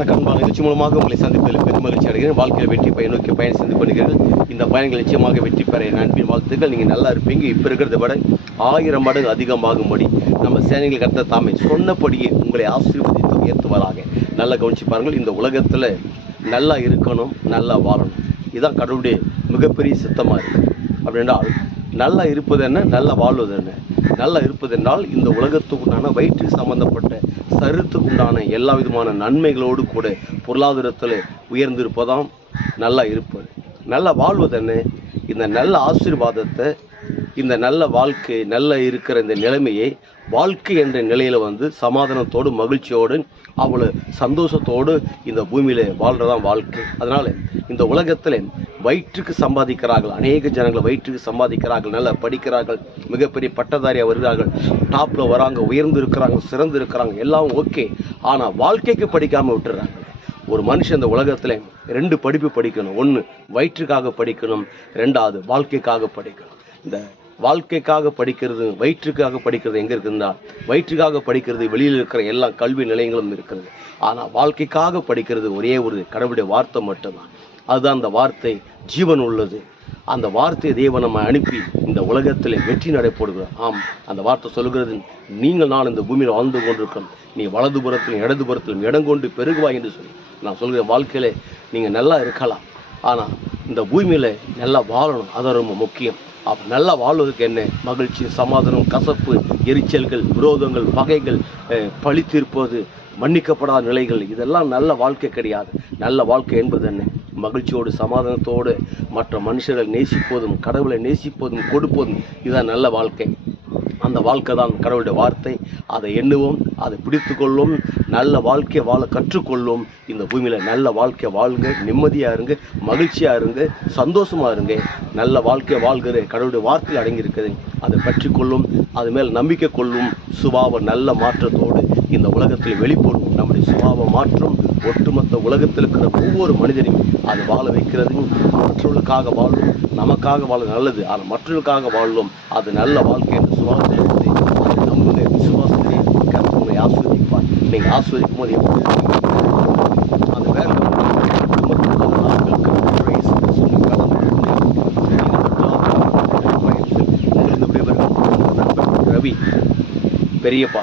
வணக்கம். நிகழ்ச்சி மூலமாக உங்களை சந்திப்பதில் பெரும் மகிழ்ச்சி அடைகிறேன். வாழ்க்கையில் வெற்றி பயன் நோக்கி பயணம் செய்து கொண்டிருக்கிறீர்கள். இந்த பயணங்கள் நிச்சயமாக வெற்றி பெற என் அன்பின் வாழ்த்துக்கள். நீங்கள் நல்லா இருப்பீங்க. இப்போ இருக்கிறத விட 1000 மடங்கு அதிகமாகும்படி நம்ம சேனைகள் கர்த்தர் தாமே சொன்னபடியே உங்களை ஆசீர்வதித்து உயர்த்துவதாக. நல்லா கவனிச்சு பாருங்கள். இந்த உலகத்தில் நல்லா இருக்கணும், நல்லா வாழணும். இதுதான் கடவுளுடைய மிகப்பெரிய சித்தமாக இருக்குது. அப்படின்றால் நல்லா இருப்பது என்ன, நல்லா வாழ்வது என்ன? நல்லா இருப்பது என்றால் இந்த உலகத்துக்குண்டான வயிற்றுக்கு சம்பந்தப்பட்ட சருத்துக்கு உண்டான எல்லா விதமான நன்மைகளோடு கூட பொருளாதாரத்தில் உயர்ந்திருப்பதாம் நல்லா இருப்பது. நல்லா வாழ்வது என்ன? இந்த நல்ல ஆசீர்வாதத்தை, இந்த நல்ல வாழ்க்கை, நல்ல இருக்கிற இந்த நிலைமையை வாழ்க்கை என்ற நிலையில் சமாதானத்தோடு மகிழ்ச்சியோடு அவ்வளோ சந்தோஷத்தோடு இந்த பூமியில் வாழ்கிறதான் வாழ்க்கை. அதனால் இந்த உலகத்தில் வயிற்றுக்கு சம்பாதிக்கிறார்கள். அநேக ஜனங்கள் வயிற்றுக்கு சம்பாதிக்கிறார்கள், நல்லா படிக்கிறார்கள், மிகப்பெரிய பட்டதாரியாக வருகிறார்கள், டாப்பில் வராங்க, உயர்ந்து இருக்கிறாங்க, சிறந்து இருக்கிறாங்க, எல்லாம் ஓகே. ஆனால் வாழ்க்கைக்கு படிக்காமல் விட்டுறாங்க. ஒரு மனுஷன் இந்த உலகத்தில் 2 படிப்பு படிக்கணும். 1 வயிற்றுக்காக படிக்கணும், 2வது வாழ்க்கைக்காக படிக்கணும். இந்த வாழ்க்கைக்காக படிக்கிறது, வயிற்றுக்காக படிக்கிறது எங்கே இருக்குதுன்னா, வயிற்றுக்காக படிக்கிறது வெளியில் இருக்கிற எல்லா கல்வி நிலையங்களும் இருக்கிறது. ஆனால் வாழ்க்கைக்காக படிக்கிறது ஒரே ஒரு கடவுளுடைய வார்த்தை மட்டும்தான். அதுதான் அந்த வார்த்தை ஜீவன் உள்ளது. அந்த வார்த்தை தேவன் நம்ம அனுப்பி இந்த உலகத்தில் வெற்றி நடைபெறுகிறோம். ஆம், அந்த வார்த்தை சொல்கிறது, நீங்கள் நான் இந்த பூமியில் வாழ்ந்து கொண்டிருக்கோம், நீ வலதுபுறத்திலும் இடதுபுறத்திலும் இடம் கொண்டு பெருகுவாய் என்று சொல்லி நான் சொல்கிறேன். வாழ்க்கையில் நீங்கள் நல்லா இருக்கலாம், ஆனால் இந்த பூமியில் நல்லா வாழணும். அது ரொம்ப முக்கியம். அப்போ நல்லா வாழ்வதற்கு என்ன? மகிழ்ச்சி, சமாதானம், கசப்பு, எரிச்சல்கள், விரோதங்கள், பகைகள், பழி தீர்ப்பது, மன்னிக்கப்படாத நிலைகள், இதெல்லாம் நல்ல வாழ்க்கை கிடையாது. நல்ல வாழ்க்கை என்பது என்ன? மகிழ்ச்சியோடு சமாதானத்தோடு மற்ற மனுஷர்கள் நேசிப்பதும், கடவுளை நேசிப்பதும், கொடுப்பதும், இதுதான் நல்ல வாழ்க்கை. அந்த வாழ்க்கை தான் கடவுளுடைய வார்த்தை. அதை எண்ணுவோம், அதை பிடித்து கொள்ளும், நல்ல வாழ்க்கையை வாழ கற்றுக்கொள்ளும். இந்த பூமியில் நல்ல வாழ்க்கையை வாழுங்க, நிம்மதியாக இருங்க, மகிழ்ச்சியாக இருங்க, சந்தோஷமாக இருங்க. நல்ல வாழ்க்கையை வாழ்கிற கடவுளுடைய வார்த்தையில் அடங்கியிருக்குது. அதை பற்றிக்கொள்ளும், அது மேல் நம்பிக்கை கொள்ளும். சுபாவ நல்ல மாற்றத்தோடு இந்த உலகத்தில் வெளிப்படும். நம்முடைய சுபாவ மாற்றம் ஒட்டுமொத்த உலகத்தில் இருக்கிற ஒவ்வொரு மனிதனையும் அது வாழ வைக்கிறது. மற்றவர்களுக்காக வாழும், நமக்காக வாழ நல்லது, ஆனால் மற்றவர்களுக்காக வாழும். அது நல்ல வாழ்க்கை என்று சுபாவத்தில் அதை நம்புங்க, விசுவாசத்தை கர்த்தரை ஆஸ்வதிப்பார். நீங்கள் ஆஸ்வதிக்கும் போது எப்படி அந்த வேலை ரவி பெரியப்பா